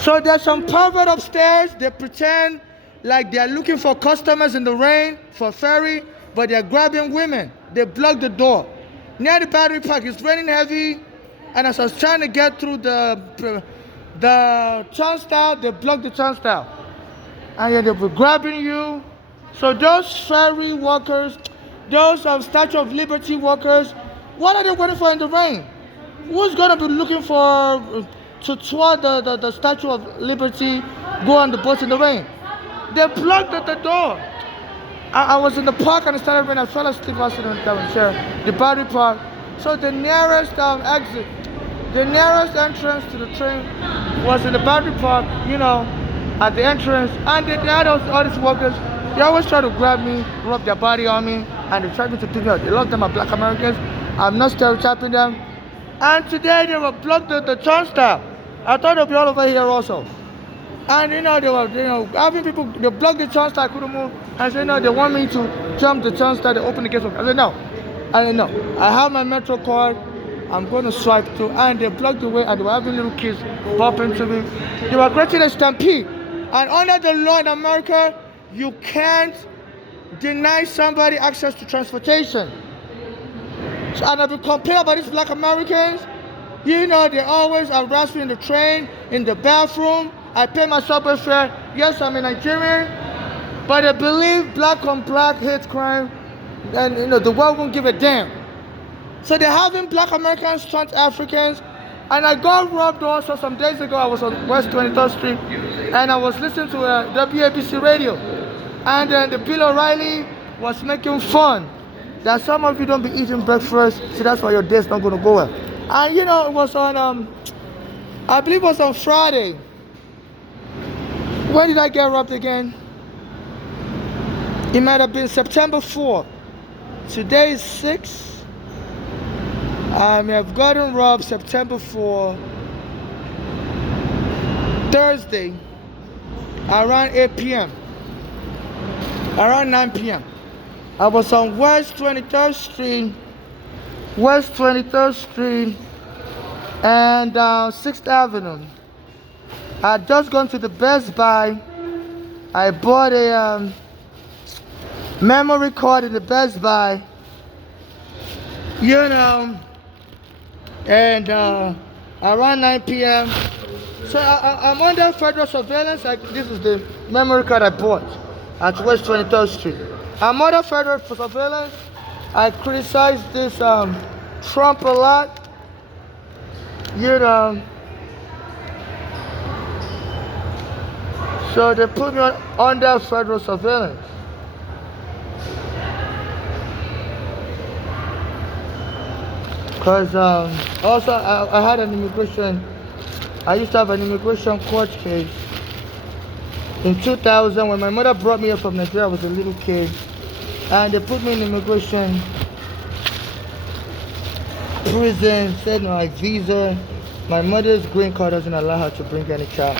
So there's some pervert upstairs. They pretend like they're looking for customers in the rain for ferry, but they're grabbing women. They block the door. Near the battery park, it's raining heavy, and as I was trying to get through the turnstile, they blocked the turnstile. And then they were grabbing you. So those ferry workers, those Statue of Liberty workers, what are they waiting for in the rain? Who's gonna be looking for to tour the Statue of Liberty, go on the boat in the rain? They blocked the door. I was in the park and it started raining. I fell asleep sitting on the chair, the battery park. So the nearest exit, the nearest entrance to the train was in the battery park, at the entrance. And they had all these workers. They always try to grab me, rub their body on me, and they try to pick me up. A lot of them are black Americans. I'm not stereotyping them. And today they were blocked the turnstile. I thought they'd be all over here also. And they were, having people, they blocked the turnstile, I couldn't move. And said, they want me to jump the turnstile, they open the gates. I said, no. I said, no. I have my Metro card, I'm going to swipe through. And they blocked the way, and they were having little kids bump into me. They were creating a stampede. And under the law in America, you can't deny somebody access to transportation. So, and I've been complaining about these black Americans. They always harass me in the train, in the bathroom. I pay my subway fare. Yes, I'm a Nigerian, but I believe black on black hate crime, and the world won't give a damn. So they're having black Americans stunt Africans, and I got robbed also some days ago. I was on West 23rd Street, and I was listening to WABC radio, and then the Bill O'Reilly was making fun that some of you don't be eating breakfast, so that's why your day's not going to go well. And it was on, I believe it was on Friday. When did I get robbed again? It might have been September 4th. Today is 6. I may have gotten robbed September 4th, Thursday, around 8 p.m. Around 9 p.m. I was on West 23rd Street and 6th Avenue. I had just gone to the Best Buy. I bought a memory card in the Best Buy, and around 9 p.m. So I'm under federal surveillance. This is the memory card I bought at West 23rd Street. I'm under federal surveillance. I criticized this Trump a lot, So they put me under federal surveillance. Because also I had an immigration, I used to have an immigration court case in 2000 when my mother brought me here from Nigeria. I was a little kid, and they put me in immigration prison, said my visa, my mother's green card doesn't allow her to bring any child.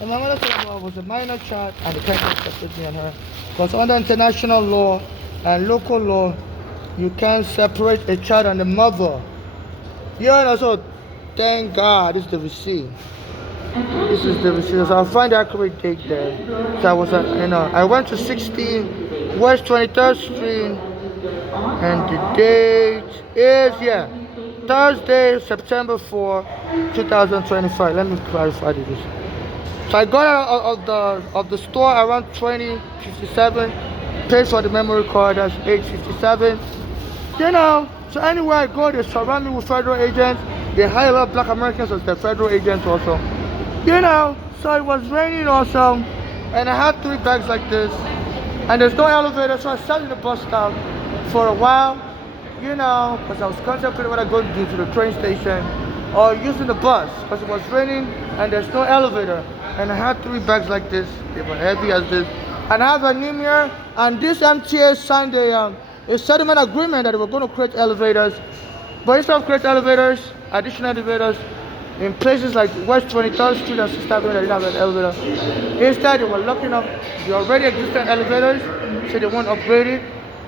And my mother said, well, I was a minor child, and the country accepted me and her. Because under international law and local law, you can't separate a child and the mother. So thank God, this is the receipt. This is the receipt. So I'll find the accurate date there. So I was, I went to 16 West 23rd Street, and the date is, Thursday, September 4, 2025. Let me clarify this. So I got out of the store around 20:57, paid for the memory card, that's 8:57. So anywhere I go, they surround me with federal agents. They hire a lot of black Americans as their federal agents also. So it was raining also, and I had 3 bags like this, and there's no elevator, so I sat in the bus stop for a while, because I was contemplating what I'm going to do to the train station or using the bus, because it was raining and there's no elevator. And I had 3 bags like this. They were heavy as this. And I have anemia. And this MTA signed a settlement agreement that they were going to create elevators. But instead of create elevators, additional elevators, in places like West 23rd Street and 6th Avenue, they didn't have an elevator. Instead, they were locking up the already existing elevators, so they won't upgrade it.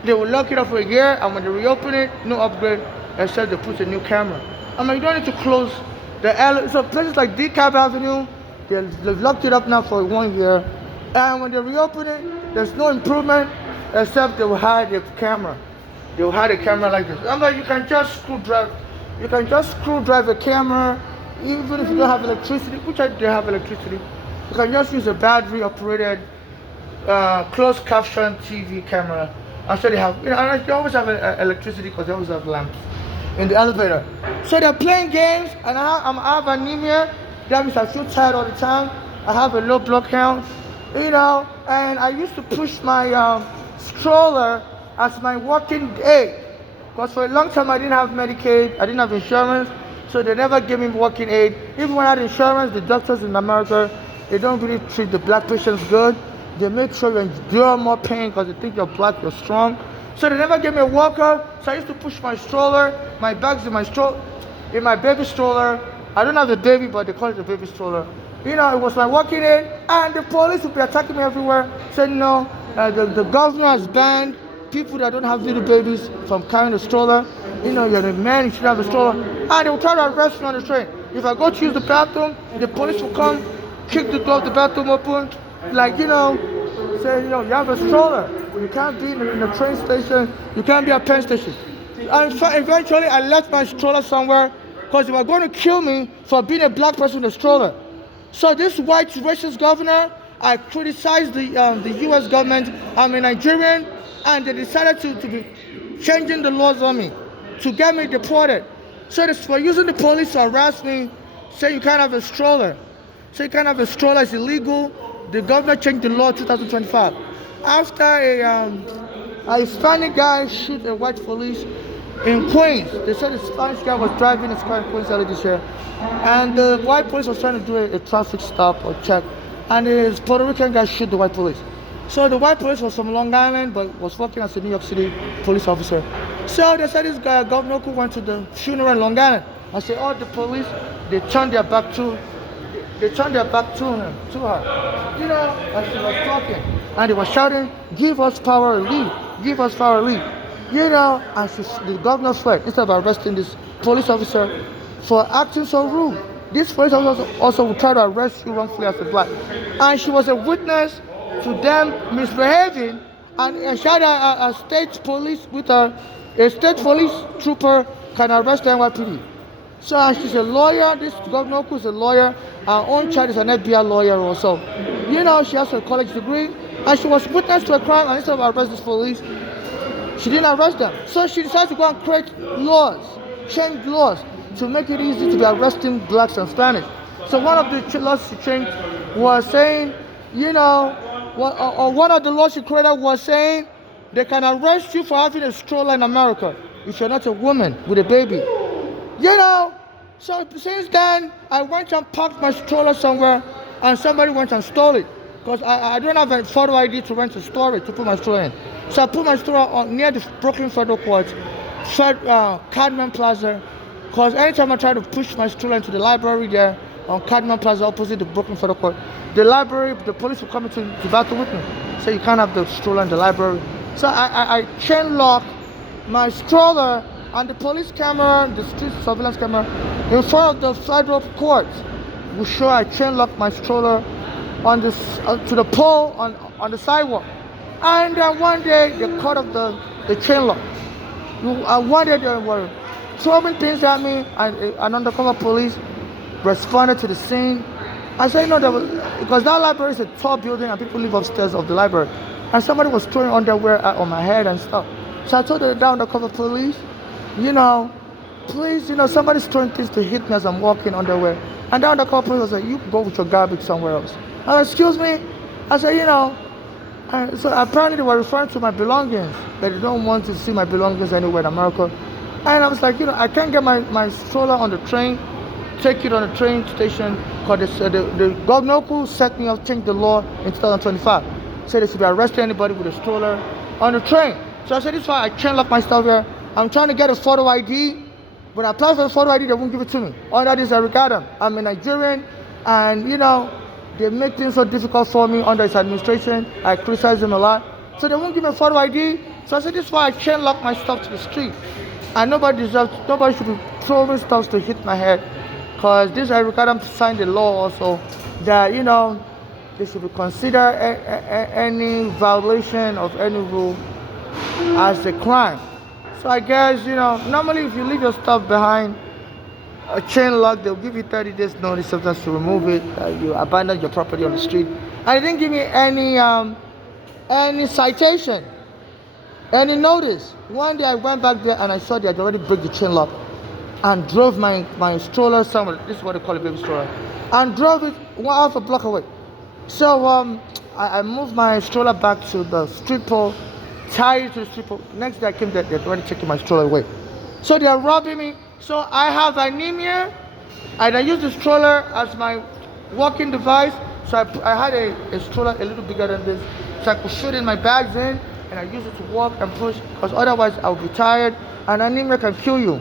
They will lock it up for a year, and when they reopen it, no upgrade, except they put a new camera. You don't need to close the elevator. So places like DeKalb Avenue, They've locked it up now for 1 year. And when they reopen it, there's no improvement except they will hide the camera. They will hide the camera like this. I'm like, you can just screw drive a camera, even if you don't have electricity, which I do have electricity. You can just use a battery operated closed caption TV camera. I'm sure they have, and they always have electricity because they always have lamps in the elevator. So they're playing games, and I have anemia. That means I feel tired all the time. I have a low blood count, and I used to push my stroller as my walking aid. Because for a long time I didn't have Medicaid, I didn't have insurance, so they never gave me walking aid. Even when I had insurance, the doctors in America, they don't really treat the black patients good. They make sure you endure more pain because they think you're black, you're strong. So they never gave me a walker, so I used to push my stroller, my bags in my baby stroller. I don't have the baby, but they call it the baby stroller. It was my walking aid, and the police would be attacking me everywhere, saying no, the governor has banned people that don't have little babies from carrying a stroller. You're a man, you should have a stroller. And they will try to arrest me on the train. If I go to use the bathroom, the police will come, kick the door of the bathroom open, say, you have a stroller. You can't be in a train station, you can't be at Penn Station. And eventually I left my stroller somewhere because they were going to kill me for being a black person with a stroller. So this white racist governor, I criticized the US government. I'm a Nigerian, and they decided to be changing the laws on me to get me deported. So they were using the police to harass me, say you can't have a stroller. So you can't have a stroller, it's illegal. The governor changed the law in 2025. After a Hispanic guy shoot a white police in Queens. They said the Spanish guy was driving his car in Queens earlier this year, and the white police was trying to do a traffic stop or check, and this Puerto Rican guy shoot the white police. So the white police was from Long Island, but was working as a New York City police officer. So they said this guy, Governor, who went to the funeral in Long Island. I said, the police, they turned their back to her, to her. As she was talking, and they were shouting, "Give us power, lead! Give us power, lead!" And the governor fled instead of arresting this police officer for acting so rude. This police officer also would try to arrest you wrongfully as a black, and she was a witness to them misbehaving, and she had a state police with her. A state police trooper can arrest the NYPD. So she's a lawyer. This governor who is a lawyer. Our own child is an FBI lawyer also. She has a college degree, and she was witness to a crime, and instead of arresting this police, she didn't arrest them. So she decided to go and create laws, change laws to make it easy to be arresting blacks and Spanish. So one of the laws she changed was saying, one of the laws she created was saying they can arrest you for having a stroller in America if you're not a woman with a baby. So since then, I went and parked my stroller somewhere, and somebody went and stole it. Because I don't have a photo ID to rent a storage to put my stroller in. So I put my stroller near the Brooklyn Federal Court, Cadman Plaza. Because anytime I try to push my stroller into the library there, on Cadman Plaza opposite the Brooklyn Federal Court, the police will come into the battle with me. So you can't have the stroller in the library. So I chain lock my stroller and the police camera, the street surveillance camera, in front of the federal court will show I chain lock my stroller on this to the pole on the sidewalk. And then one day they cut off the chain lock. One day they were throwing things at me, and an undercover police responded to the scene. I said, because that library is a tall building and people live upstairs of the library. And somebody was throwing underwear on my head and stuff. So I told the undercover police, please, somebody's throwing things to hit me as I'm walking underwear. And the undercover police was like, you go with your garbage somewhere else. I said, excuse me? I said, so apparently they were referring to my belongings, that they don't want to see my belongings anywhere in America. And I was like, I can't get my stroller on the train, take it on the train station, because the governor who set me up changed the law in 2025. Said they should be arresting anybody with a stroller on the train. So I said, this is why I chain lock my stuff here. I'm trying to get a photo ID. When I apply for a photo ID, they won't give it to me. All that is I regard them. I'm a Nigerian, and they make things so difficult for me under his administration. I criticize them a lot. So they won't give me a photo ID. So I said, this is why I chain lock my stuff to the street. And nobody should be throwing stuff to hit my head. because this I require them to sign the law also that they should consider any violation of any rule as a crime. So I guess normally if you leave your stuff behind a chain lock, they'll give you 30 days notice sometimes to remove it. You abandon your property on the street. And they didn't give me any citation, any notice. One day I went back there and I saw they had already break the chain lock and drove my stroller somewhere. This is what they call a baby stroller, and drove it half a block away. So I moved my stroller back to the street pole, tied it to the street pole. Next day I came there, they're already taking my stroller away. So they're robbing me. So I have anemia, and I use the stroller as my walking device. So I had a stroller a little bigger than this, so I could fit in my bags in, and I use it to walk and push, because otherwise I would be tired, and anemia can kill you.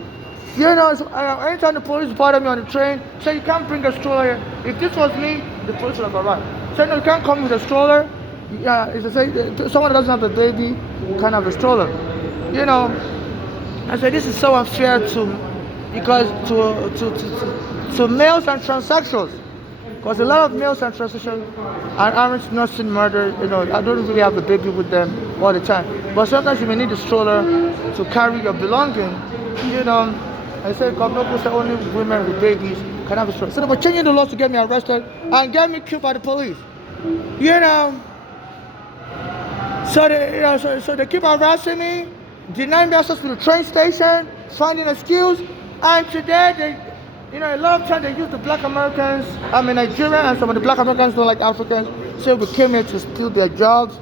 So, anytime the police bother me on the train, say you can't bring a stroller here. If this was me, the police would have arrived. Say no, you can't come with a stroller. Yeah, if they say someone doesn't have a baby, can't have a stroller. I said this is so unfair because to males and transsexuals, because a lot of males and transsexuals aren't nursing murder. I don't really have a baby with them all the time, but sometimes you may need a stroller to carry your belongings. I said, say only women with babies can have a stroller. So they were changing the laws to get me arrested and get me killed by the police. So they keep harassing me, denying me access to the train station, finding an excuse, and today a lot of times they use the black Americans. I'm a Nigerian, and some of the black Americans don't like Africans, so we came here to steal their jobs,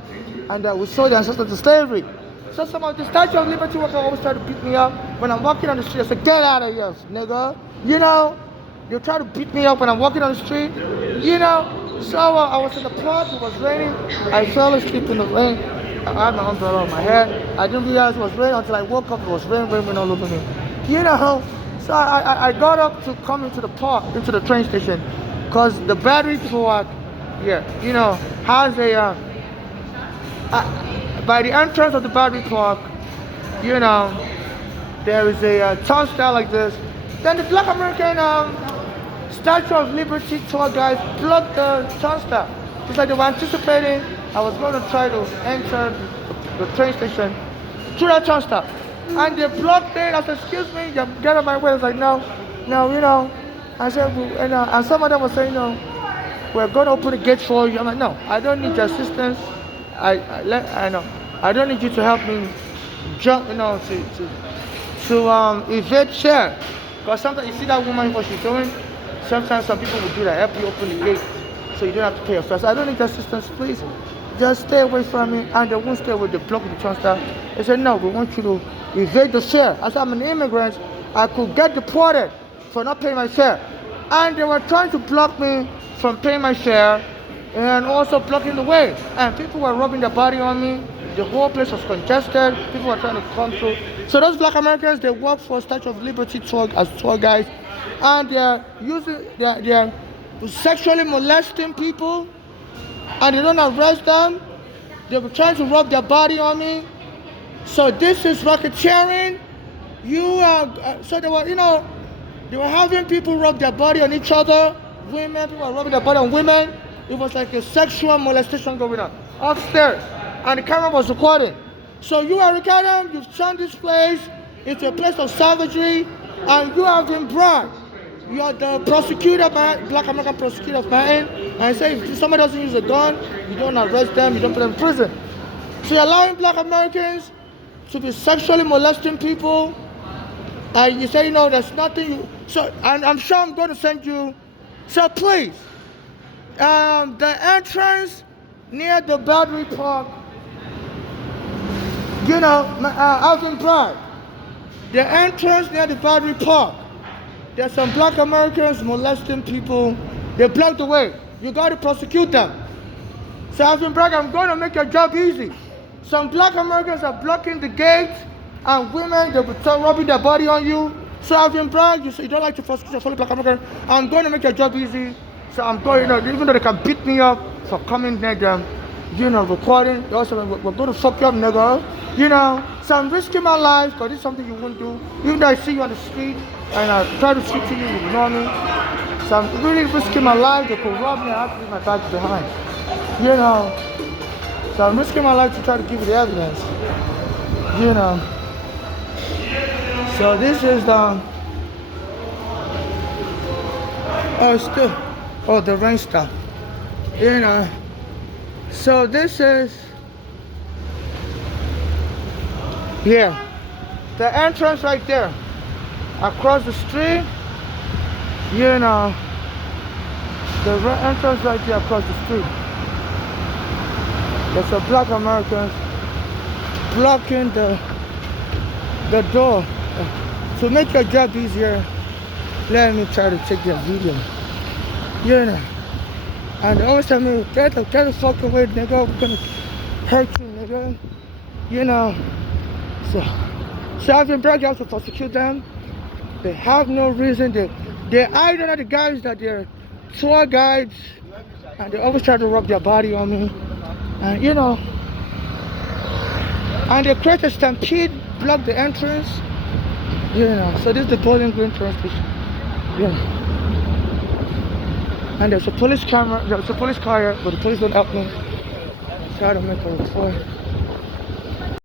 and we sold their ancestors to slavery. So some of the Statue of Liberty workers always try to beat me up when I'm walking on the street. I say, get out of here, nigga. They try to beat me up when I'm walking on the street. So I was in the park, it was raining. I fell asleep in the rain. I had my umbrella on my head. I didn't realize it was raining until I woke up. It was raining all over me. So I got up to come into the park, into the train station, because the Battery Park, has by the entrance of the Battery Park, there is a turnstile like this. Then the Black American Statue of Liberty tour guys blocked the turnstile. It's like they were anticipating I was going to try to enter the train station through that turnstile. And they blocked it. I said, excuse me, get out of my way. I was like, no. I said, and some of them were saying, no, we're going to open the gate for you. I'm like, no, I don't need your assistance. I know. I don't need you to help me jump, to evade share. Because sometimes you see that woman, what she's doing, sometimes some people will do that, help you open the gate so you don't have to pay your fare. So I don't need your assistance, please. Just stay away from me. And they won't stay away, they block the turnstile. They said, no, we want you to evade the share. As I'm an immigrant, I could get deported for not paying my share. And they were trying to block me from paying my share and also blocking the way. And people were rubbing their body on me. The whole place was congested. People were trying to come through. So those Black Americans, they work for Statue of Liberty tour as tour guides, and they're sexually molesting people, and they don't arrest them. They were trying to rub their body on me. So this is racketeering. So they were having people rub their body on each other. People were rubbing their body on women. It was like a sexual molestation going on upstairs, and the camera was recording. So you, Eric Adam, you've turned this place into a place of savagery, and you have been bribed. You are the prosecutor, Black American prosecutor of Manhattan, and say if somebody doesn't use a gun, you don't arrest them, you don't put them in prison. So you're allowing Black Americans to be sexually molesting people, and you say, there's nothing. And I'm sure I'm going to send you. So please, the entrance near the Battery Park, I've been bribed. The entrance near the Battery Park, there's some Black Americans molesting people. They blocked the way. You got to prosecute them. So I've been bribed. I'm going to make your job easy. Some Black Americans are blocking the gate, and women, they will start rubbing their body on you. So I've been bribed. You say you don't like to prosecute your fellow Black Americans. I'm going to make your job easy. So I'm going, even though they can beat me up for coming near them, you know, recording. They also we're going to fuck you up, nigga. You know, so I'm risking my life because this is something you wouldn't do. Even though I see you on the street and I try to speak to you, you ignore me. So I'm really risking my life. They could rob me and I have to leave my bags behind. You know, so I'm risking my life to try to give you the evidence. You know, so this is the rain stopped. You know, so this is, yeah, the entrance right there. Across the street, you know, the entrance right there across the street. There's a black Americans blocking the door. To make your job easier, let me try to take your video. You know, and they always tell me, get the fuck away, nigga. We're gonna hurt you, nigga. You know, so I've been begging out to prosecute them. They have no reason. They either are the guys that they're tour guides, and they always try to rub their body on me, and you know, and they create a stampede, block the entrance. You know, so this is the Bowling Green train station. Yeah. And there's a police camera, there's a police car here, but the police don't help me. I try to make a report.